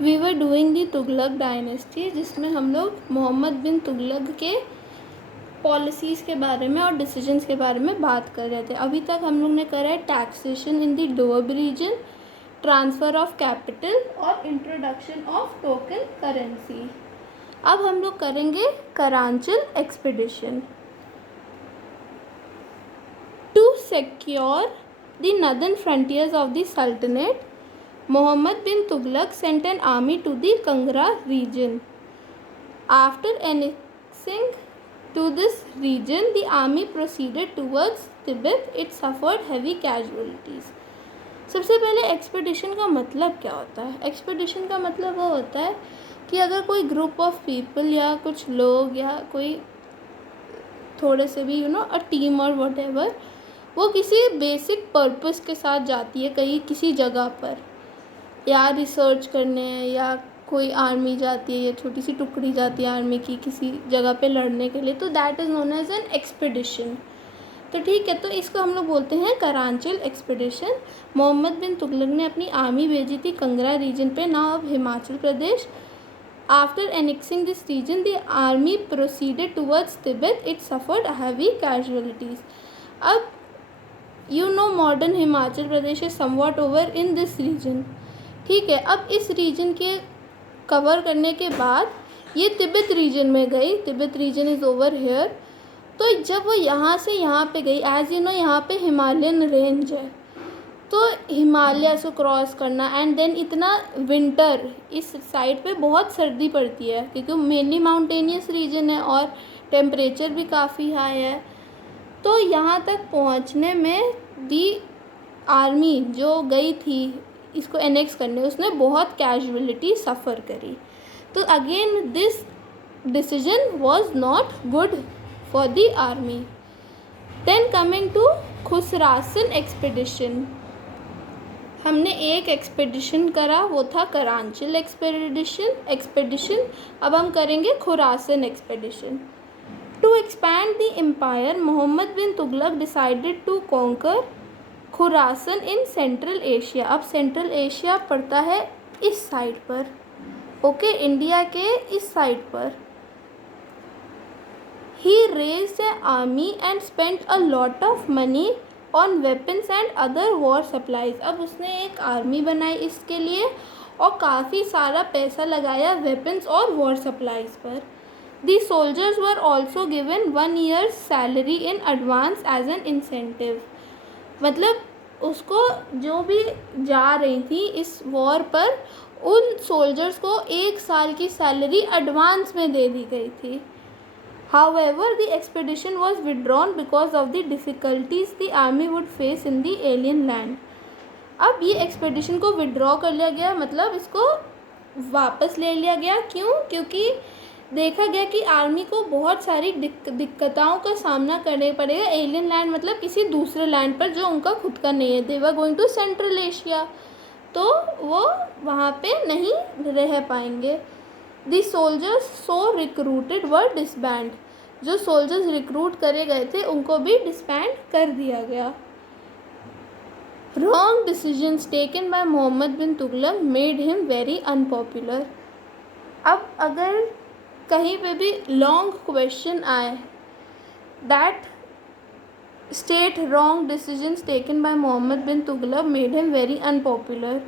We were doing the Tughlaq dynasty, जिसमें हम लोग मोहम्मद बिन तुगलक के पॉलिसीज़ के बारे में और डिसीजंस के बारे में बात कर रहे थे। अभी तक हम लोग ने करा है taxation in the Doab region, transfer of capital और इंट्रोडक्शन ऑफ टोकन करेंसी। अब हम लोग करेंगे Qarachil expedition. To secure the northern frontiers of the sultanate, Muhammad bin Tughlaq sent an army to the Kangra region. After annexing to this region, the army proceeded towards Tibet. It suffered heavy casualties. सबसे पहले expedition का मतलब क्या होता है? Expedition का मतलब वो होता है कि अगर कोई ग्रुप ऑफ पीपल या कुछ लोग या कोई थोड़े से भी अ टीम और व्हाटएवर, वो किसी बेसिक पर्पस के साथ जाती है कहीं किसी जगह पर, या रिसर्च करने, या कोई आर्मी जाती है या छोटी सी टुकड़ी जाती है आर्मी की किसी जगह पे लड़ने के लिए, तो that is known as an expedition. तो ठीक है, तो इसको हम लोग बोलते हैं करांचल एक्सपेडिशन। मोहम्मद बिन तुगलक ने अपनी आर्मी भेजी थी कंगरा रीजन पे, नाउ अब Himachal Pradesh. After annexing this region the army proceeded towards Tibet, it suffered heavy casualties. अब modern Himachal Pradesh is somewhat over in this region. ठीक है, अब इस रीजन के कवर करने के बाद ये तिब्बत रीजन में गई। Tibet region is over here. तो जब वो यहाँ से यहाँ पे गई, एज यहाँ पे हिमालयन रेंज है, तो हिमालय से क्रॉस करना एंड देन इतना विंटर, इस साइड पे बहुत सर्दी पड़ती है क्योंकि मेनली माउंटेनियस रीजन है और टेम्परेचर भी काफ़ी हाई है। तो यहाँ तक पहुँचने में दी आर्मी जो गई थी इसको एनेक्स करने, उसने बहुत कैजुअलिटी सफ़र करी। तो again this decision was not good for the army. Then coming to Khurasan expedition, हमने एक एक्सपेडिशन करा, वो था करांचल एक्सपेडिशन। अब हम करेंगे Khurasan expedition. To expand the empire, Mohammad bin Tughlaq decided to conquer Khurasan in Central Asia. अब सेंट्रल एशिया पड़ता है इस साइड पर, ओके, इंडिया के इस साइड पर। He raised a army and spent a lot of money on weapons and other war supplies. अब उसने एक आर्मी बनाई इसके लिए और काफ़ी सारा पैसा लगाया वेपन्स और वॉर सप्लाईज पर। The soldiers were also given 1 year's salary in advance as an incentive. मतलब उसको जो भी जा रही थी इस वॉर पर, उन सोल्जर्स को 1 साल की सैलरी एडवांस में दे दी गई थी। However the expedition was withdrawn because of the difficulties the army would face in the alien land. अब ये एक्सपेडिशन को विड्रॉ कर लिया गया, मतलब इसको वापस ले लिया गया। क्यों? क्योंकि देखा गया कि आर्मी को बहुत सारी दिक्कतों का सामना करने पड़ेगा। एलियन लैंड मतलब किसी दूसरे लैंड पर जो उनका खुद का नहीं है। They were going to Central Asia, तो वो वहाँ पे नहीं रह पाएंगे। The soldiers so recruited were disband, जो सोल्जर्स रिक्रूट करे गए थे उनको भी डिसबैंड कर दिया गया। Wrong decisions taken by Muhammad bin Tughlaq made him very unpopular. अब अगर कहीं पे भी लॉन्ग क्वेश्चन आए, that state wrong decisions taken by Muhammad bin Tughlaq made him very unpopular,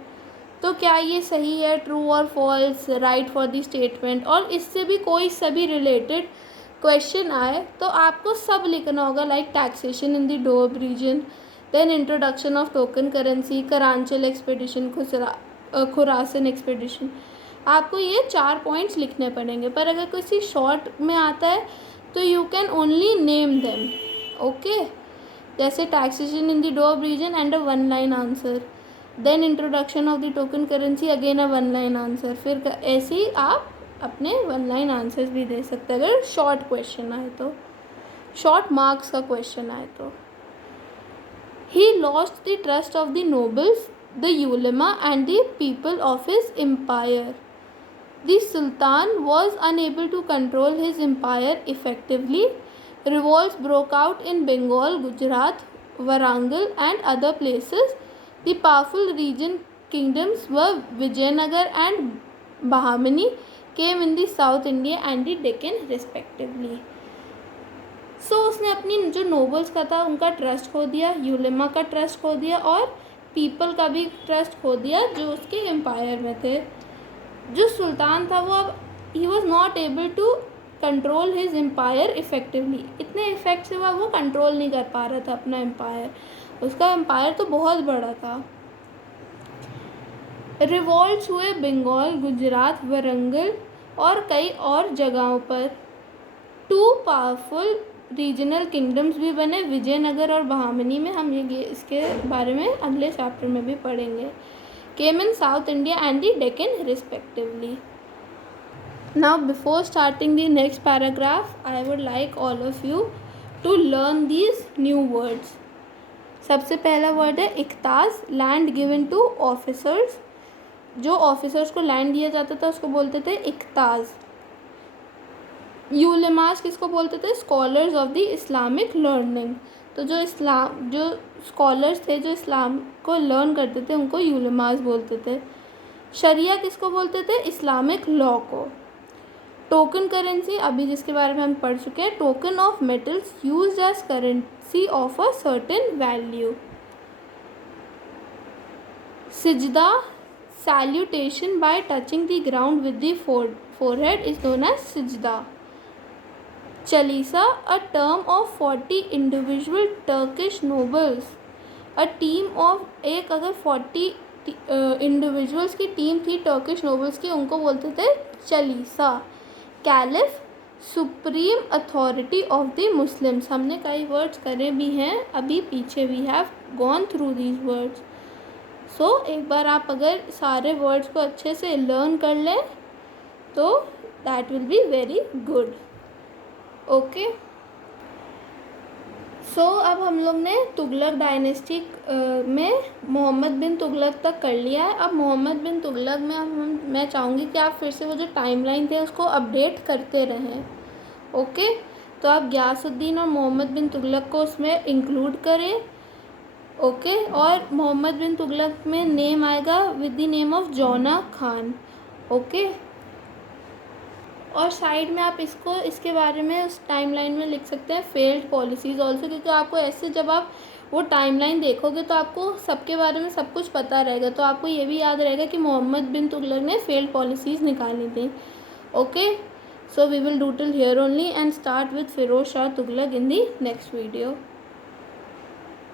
तो क्या ये सही है, ट्रू और false, right for the statement, और इससे भी कोई सभी रिलेटेड क्वेश्चन आए तो आपको सब लिखना होगा, like taxation in the Doab region, then introduction of token currency, Qarachil expedition, Khurasan expedition. आपको ये 4 पॉइंट्स लिखने पड़ेंगे, पर अगर किसी शॉर्ट में आता है तो you can only name them, okay. जैसे taxation in the Doab region and a 1 line answer, then introduction of the token currency, again a 1 line answer. फिर ऐसे ही आप अपने 1 line आंसर्स भी दे सकते हैं अगर शॉर्ट क्वेश्चन आए तो, शॉर्ट मार्क्स का क्वेश्चन आए तो। He lost the trust of the nobles, the ulama and the people of his empire. The Sultan was unable to control his empire effectively. Revolts broke out in Bengal, Gujarat, Warangal and other places. The powerful region kingdoms were Vijayanagar and Bahmani came in the South India and the Deccan respectively. सो उसने अपनी जो nobles का था उनका trust खो दिया, यूलेमा का trust खो दिया और पीपल का भी ट्रस्ट खो दिया जो उसके एम्पायर में थे. जो सुल्तान था वो अब he was not able to control his empire effectively. इतने इफेक्ट से वो कंट्रोल नहीं कर पा रहा था अपना एम्पायर. उसका एम्पायर तो बहुत बड़ा था. रिवॉल्ट्स हुए बंगाल, गुजरात, वरंगल और कई और जगहों पर. 2 पावरफुल रीजनल किंगडम्स भी बने, विजयनगर और बहामनी में. हम ये इसके बारे में अगले चैप्टर में भी पढ़ेंगे. Came in South India and the Deccan respectively. Now before starting the next paragraph I would like all of you to learn these new words. सबसे पहला वर्ड है इख्तास, लैंड गिवन टू ऑफिसर्स. जो ऑफिसर्स को land दिया जाता था उसको बोलते थे इख्तास. यूलेमास किसको बोलते थे? Scholars of the Islamic learning. तो जो स्कॉलर्स थे जो इस्लाम को लर्न करते थे उनको यूलेमास बोलते थे. शरिया किसको बोलते थे? इस्लामिक लॉ को. टोकन करेंसी अभी जिसके बारे में हम पढ़ चुके हैं. Token of metals used as currency of a certain value. सिजदा, salutation by touching the ground with the forehead is known as sijda. Chalisa, a term of 40 individual Turkish nobles. A team of एक अगर 40 individuals की team थी Turkish nobles की उनको बोलते थे चलीसा. Caliph, supreme authority of the Muslims. हमने कई वर्ड्स करे भी हैं अभी पीछे. We have gone through these words. So एक बार आप अगर सारे वर्ड्स को अच्छे से लर्न कर लें तो that will be very good. Okay. So अब हम लोग ने तुगलक डायनेस्टी में मोहम्मद बिन तुगलक तक कर लिया है. अब मोहम्मद बिन तुगलक में मैं चाहूँगी कि आप फिर से वो जो टाइमलाइन थे उसको अपडेट करते रहें. ओके. तो आप गयासुद्दीन और मोहम्मद बिन तुगलक को उसमें इंक्लूड करें. ओके. और मोहम्मद बिन तुगलक में नेम आएगा विद द नेम ऑफ जौना खान. ओके. और साइड में आप इसके बारे में उस टाइमलाइन में लिख सकते हैं फेल्ड पॉलिसीज़ ऑल्सो, क्योंकि आपको ऐसे जब आप वो टाइमलाइन देखोगे तो आपको सबके बारे में सब कुछ पता रहेगा. तो आपको ये भी याद रहेगा कि मोहम्मद बिन तुगलक ने फेल्ड पॉलिसीज़ निकाली थी. Okay. So we will do till here only and start with Firoz Shah Tughlaq in the next video.